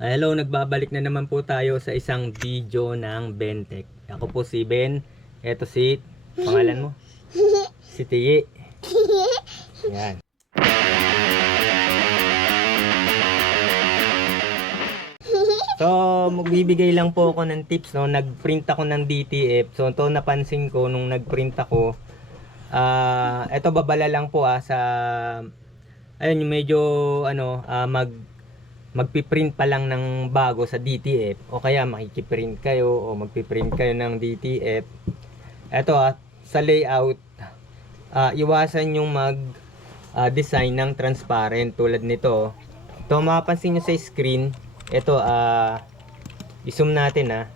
Hello, nagbabalik na naman po tayo sa isang video ng Bentech. Ako po si Ben. Ito si, pangalan mo? Si Tiyi. Yan. So, magbibigay lang po ako ng tips, no. Nagprint ako ng DTF. So, ito napansin ko nung nagprint ako. Ito babala lang po sa ayun, yung medyo magpiprint pa lang ng bago sa DTF o kaya makikiprint kayo o magpiprint kayo ng DTF. Ito sa layout, iwasan yung mag design ng transparent tulad nito. Ito mapapansin nyo sa screen. Ito i-zoom natin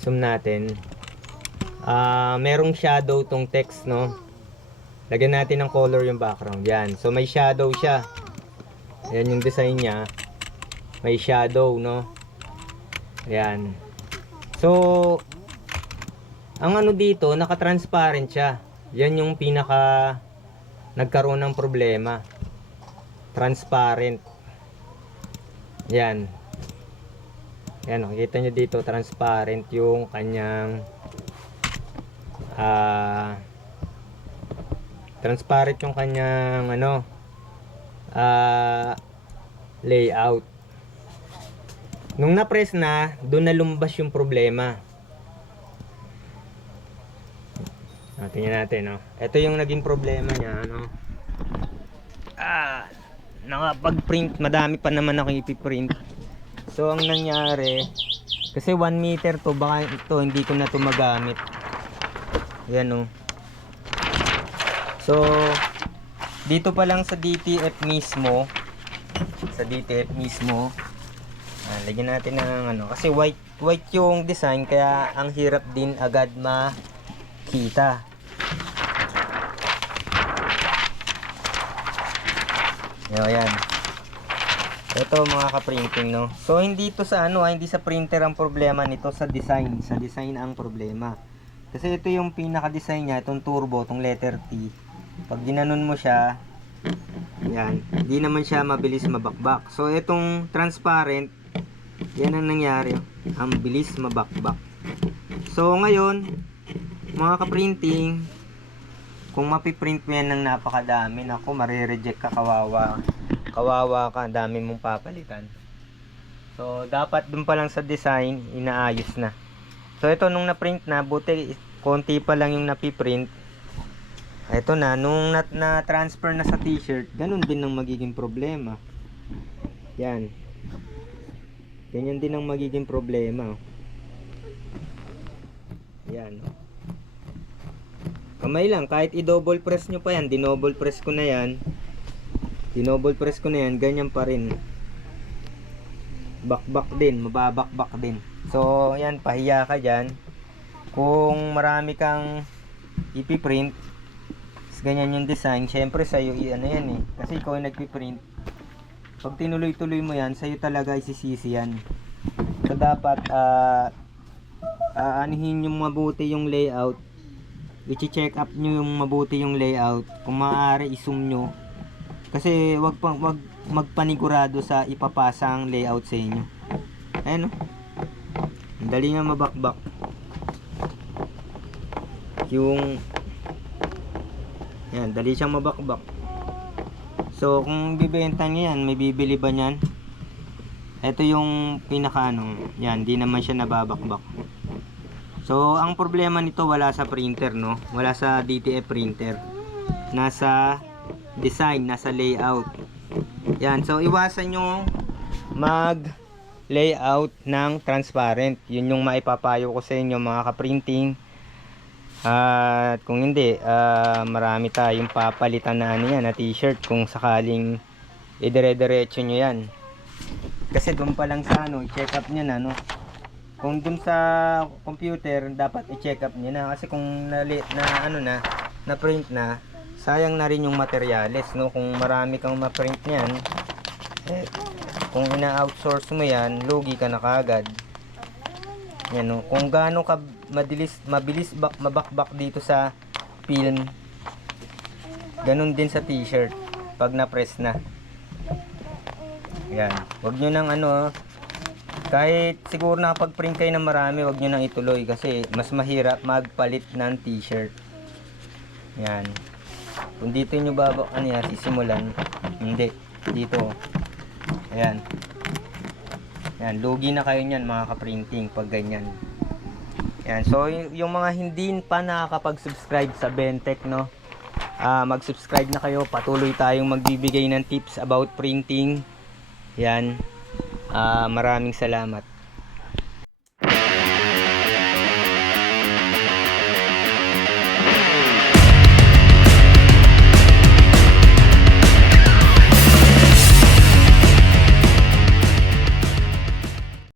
zoom natin. Merong shadow tong text, no. Lagyan natin ng color yung background. Yan. So may shadow siya. Yan yung design niya. May shadow, no. Ayan. So ang ano dito, naka-transparent siya. Yan yung pinaka nagkaroon ng problema. Transparent. Yan. Yan, nakikita nyo dito, transparent yung kanyang transparent yung kanyang layout. Nung na-press na, doon na lumbas yung problema. Tingnan natin, no. Ito yung naging problema niya, no. Nakapag-print, madami pa naman ako ipiprint. So ang nangyari, kasi 1 meter to, baka ito hindi ko na to magamit. Yan, no. So dito pa lang sa DTF mismo, lagyan natin ng kasi white yung design, kaya ang hirap din agad makita. Yan. Ito mga ka-printing, no. So hindi to sa hindi sa printer ang problema nito, sa design ang problema. Kasi ito yung pinaka-design niya, itong turbo, itong letter T. Pag ginanon mo siya, yan, hindi naman siya mabilis mabakbak. So itong transparent, yan ang nangyari, ang bilis mabakbak. So ngayon, mga ka-printing, kung mapiprint mo yan ng napakadami, naku, marireject ka, kawawa ka, dami mong papalitan. So dapat dun pa lang sa design, inaayos na. So ito, nung na-print na, buti konti pa lang yung napiprint. Ito na, nung na-transfer na sa t-shirt, ganun din ang magiging problema. Yan. Ganyan din ang magiging problema. Yan. Kamay lang, kahit i-double press nyo pa yan, dinouble press ko na yan, ganyan pa rin. Bakbak din, mababakbak din. So, yan, pahiya ka dyan. Kung marami kang ipiprint, ganyan yung design, syempre sa'yo yan kasi ikaw yung nagpiprint. Pag tinuloy-tuloy mo yan, sa'yo talaga isisisi yan. So dapat anihin yung mabuti yung layout, i-check up nyo yung mabuti yung layout. Kung maaari, i-zoom nyo, kasi wag magpanigurado sa ipapasang layout sa inyo. Ayan, ang dali nga mabakbak yung yan, dali siyang mabakbak. So kung bibenta niya yan, may bibili ba niyan? Ito yung pinaka yan, di naman siya nababakbak. So ang problema nito wala sa printer, no, wala sa DTF printer, nasa design, nasa layout. Yan, so iwasan nyo mag layout ng transparent. Yun yung maipapayo ko sa inyo, mga ka-printing. At kung hindi, marami tayong papalitan na na t-shirt kung sakaling idire-diretso nyo yan. Kasi doon pa lang sa i-check up nyo na, no. Kung doon sa computer, dapat i-check up nyo na, kasi kung na print na, sayang na rin yung materyales, no. Kung marami kang ma-print niyan, kung ina-outsource mo yan, lugi ka na kagad. Yan, no. Kung gaano ka mabilis mabakbak dito sa film, ganun din sa t-shirt pag na-press na. Yan, wag nyo nang Kahit siguro nakapag-print kayo ng marami, wag nyo nang ituloy kasi mas mahirap magpalit ng t-shirt. Yan. Kung dito nyo sisimulan, hindi. Dito. Ayan. Yan, lugi na kayo niyan mga ka-printing pag ganyan. Yan. So, yung mga hindi pa nakakapag-subscribe sa Bentech, no? Mag-subscribe na kayo. Patuloy tayong magbibigay ng tips about printing. Yan. Maraming salamat.